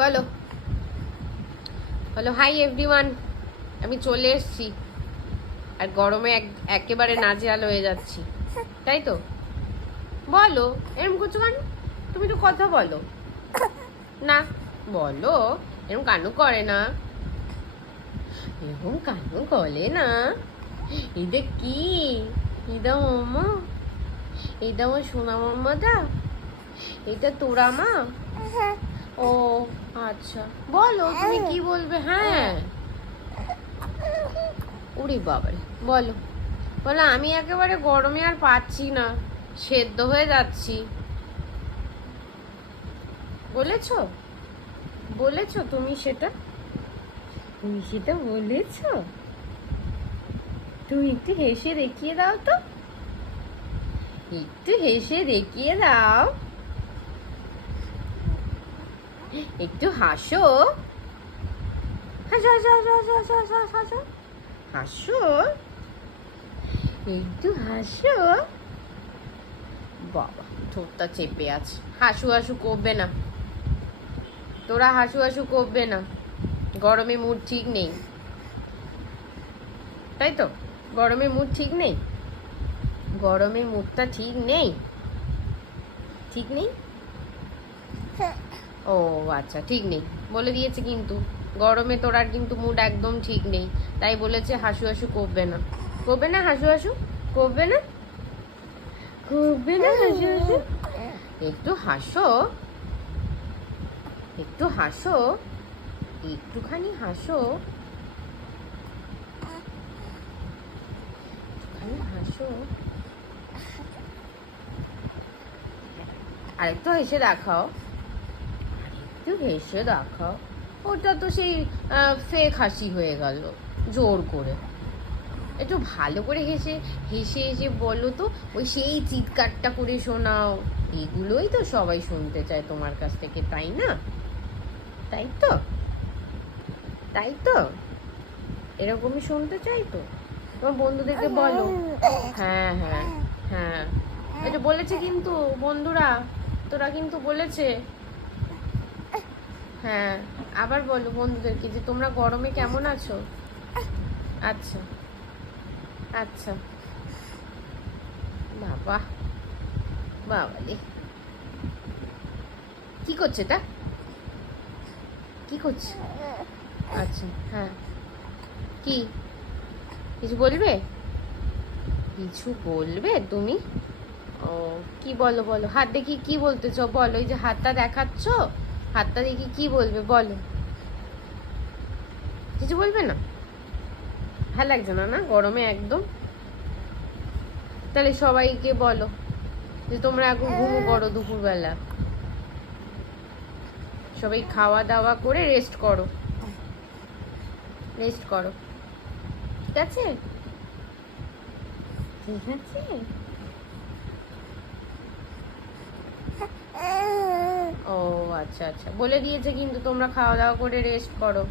বলো বলো hi everyone, আমি চলে এসেছি আর গরমে একেবারে নাজেহাল হয়ে যাচ্ছি, তাই তো? বলো, এরকম করছো কেন? তুমি তো কথা বলো না, বলো। এরকম কানু করে না, এরকম কানু করে না। এটা কি? এটা মামা, এটা আমার সোনা মামাটা, এটা তোরা মা। ও আচ্ছা, বলো তুমি কি বলবে। হ্যাঁ, ওরে বাবারে, বলো বলো। আমি একেবারে গরমে আর পাচ্ছি না, সেদ্ধ হয়ে যাচ্ছি। বলেছো বলেছো তুমি সেটা, তুমি সেটা বলেছো। তুমি একটু হেসে দেখিয়ে দাও তো, একটু হেসে দেখিয়ে দাও, একটু হাসো, হাসো হাসো হাসো হাসো হাসো হাসো হাসো, হাসো, একটু হাসো। বাবা, ঠোঁটটা চেপে আছে। হাসু হাসু করবে না, তোরা হাসু হাসু করবে না। গরমে মুড ঠিক নেই, তাই তো? গরমে মুড ঠিক নেই, গরমে মুডটা ঠিক নেই, ঠিক নেই। ও আচ্ছা, ঠিক নেই বলে দিয়েছে কিন্তু। গরমে তোরার কিন্তু মুড একদম ঠিক নেই, তাই বলেছে হাসু হাসু করবে না। করবে না হাসু হাসু, করবে না, করবে না হাসু হাসু। একটু হাসো, একটু হাসো, একটুখানি হাসো, একটুখানি হাসো। আরেকটু হেসে দেখাও, একটু হেসে দেখাও। ওটা তো সেই ফেক হাসি হয়ে গেল, জোর করে। একটু ভালো করে হেসে হেসে হেসে বলো তো, ওই সেই চিৎকারটা করে শোনাও। এগুলোই তো সবাই শুনতে চায় তোমার কাছ থেকে, তাই না? তাই তো, তাই তো, এরকমই শুনতে চাই তো। তোমার বন্ধুদেরকে বলো। হ্যাঁ হ্যাঁ হ্যাঁ, এটা বলেছে কিন্তু বন্ধুরা, তোরা কিন্তু বলেছে। হ্যাঁ, আবার বলো বন্ধুদেরকে যে তোমরা গরমে কেমন আছো। আচ্ছা আচ্ছা, বাবা বাবালে, কি করছে এটা, কি করছে? আচ্ছা হ্যাঁ, কি কিছু বলবে, কিছু বলবে তুমি? ও, কি বলো বলো, হাত দেখি কি বলতেছো বলো। এই যে হাতটা দেখাচ্ছ, হাতটা দেখি কি বলবে বলো। কিছু বলবে না? ভালো লাগছে না না গরমে একদম? তাহলে সবাইকে বলো যে তোমরা এখন ঘুমো করো, দুপুরবেলা সবাই খাওয়া দাওয়া করে রেস্ট করো, রেস্ট করো, ঠিক আছে? ঠিক আছে। ও আচ্ছা আচ্ছা, বলে দিয়েছে কিন্তু তোমরা খাওয়া দাওয়া করে রেস্ট করো।